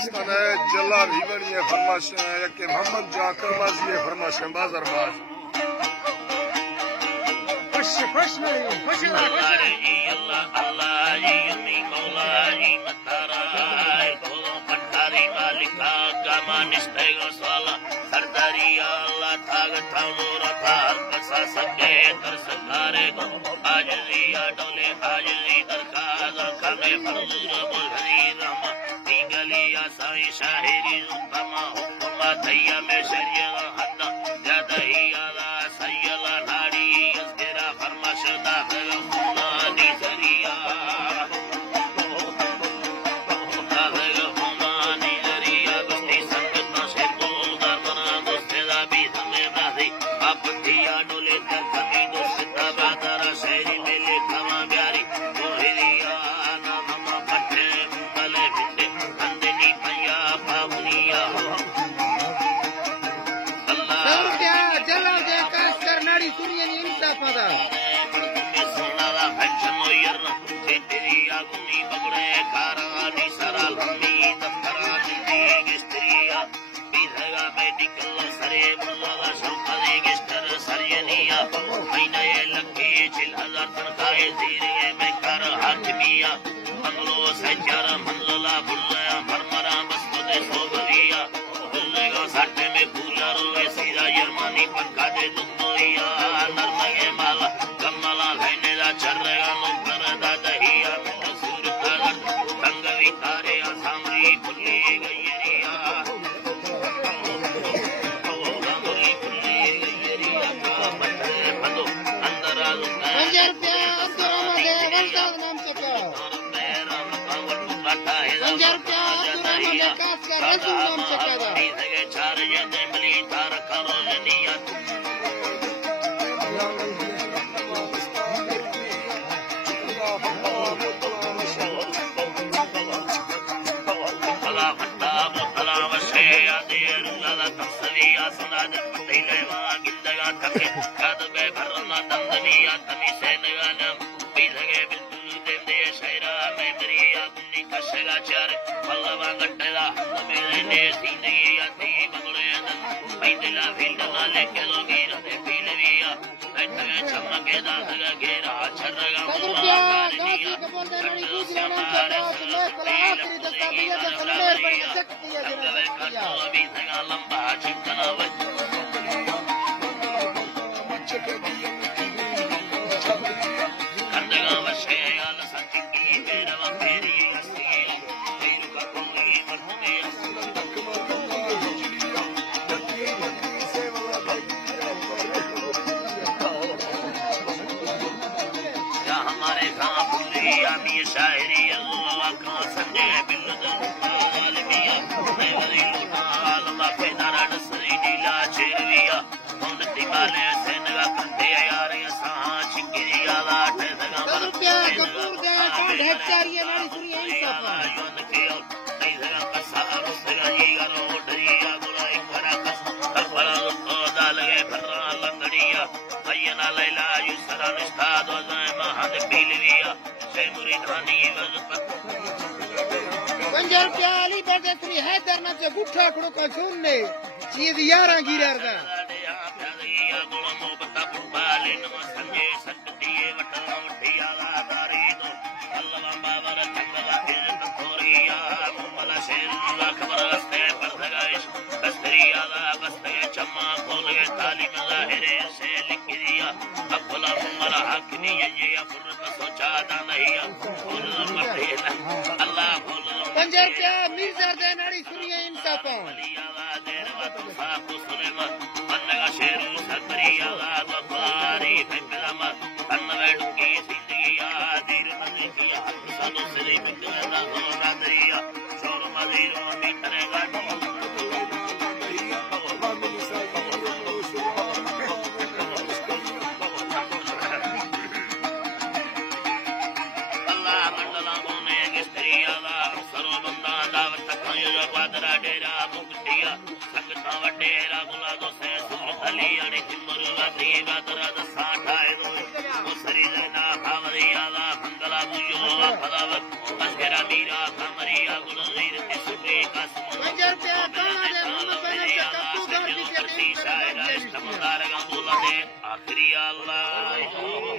दस्तान है जला भी बनी है फरमाश के मोहम्मद जाकर माजी है फरमाश बाजार बाज खुश खुश नहीं खुश अल्लाह जी अल्लाह अल्लाह जी यमी मौला जी मतारा बोलो पठारी मालिका गामा निस्तेगो साला सरदारी अल्लाह थाग थानूर थार कसा सके तर सकारे को आजली आडोले आजली दरकाज खमे फरजूर बुलहरी रहमा तीगलिया साई शाहिरी तमा हुक्मा तैया में शरिया हद्दा जदही आला सयला नाड़ी यस्गिरा फरमाशदा खुनानी जरिया खुनानी जरिया बस्ती संगत शेर को दरमना दोस्तेदा भी हमें बाजी आप दिया डोले तक हमी दोस्ता बादरा शहरी मेले खमा प्यारी गोहिरिया ना हमा पट्टे मुंगले बिंदे अंदनी पैया पावनिया पक्का दे दुनिया नरमगे माला कमला लेने दा चर्रेगा लोकर दा दहिया सूर कागर रंग विकारे सामरी पुल्ली गयरिया गांगुरी पुल्ली गयरिया बंदो अंदर आ लुका 50 रुपया अंदर नाम से क्या मेरा कावर टुकड़ा है 50 रुपया अंदर कास का रसूल नाम से क्या इधर चार ये देमली तार करो निया शायरी अल्लाह का संजय बिल्लुदन आलमिया मेरी लुटाल माफेदारा नसरी नीला चेरविया होंद दिमाले सेनगा कंदे यार यसा चिकिरिया लाठ सगा रुपया कपूर दे काट हेक्टारिया नारी सुनिए इंसाफा योन के नहीं सगा कसा सगा जी गलो डरिया बुराई भरा कस कपड़ा तो दालगे भरा लंगड़िया अयना लैला युसरा निस्ताद वज़ महद पीलविया 50 रुपया अली बरदरी हैदर ना से गुठा खड़ो का सुनने चीज 11 गिरर दा अल्लाह 50 रुपया मिर्जा दे नाड़ी सुनिए इंसाफा Mira, Maria, Guru, पंजा रुपया कौन दे मोहम्मद बने से कप्पू घर की के दिन कर आखिरी अल्लाह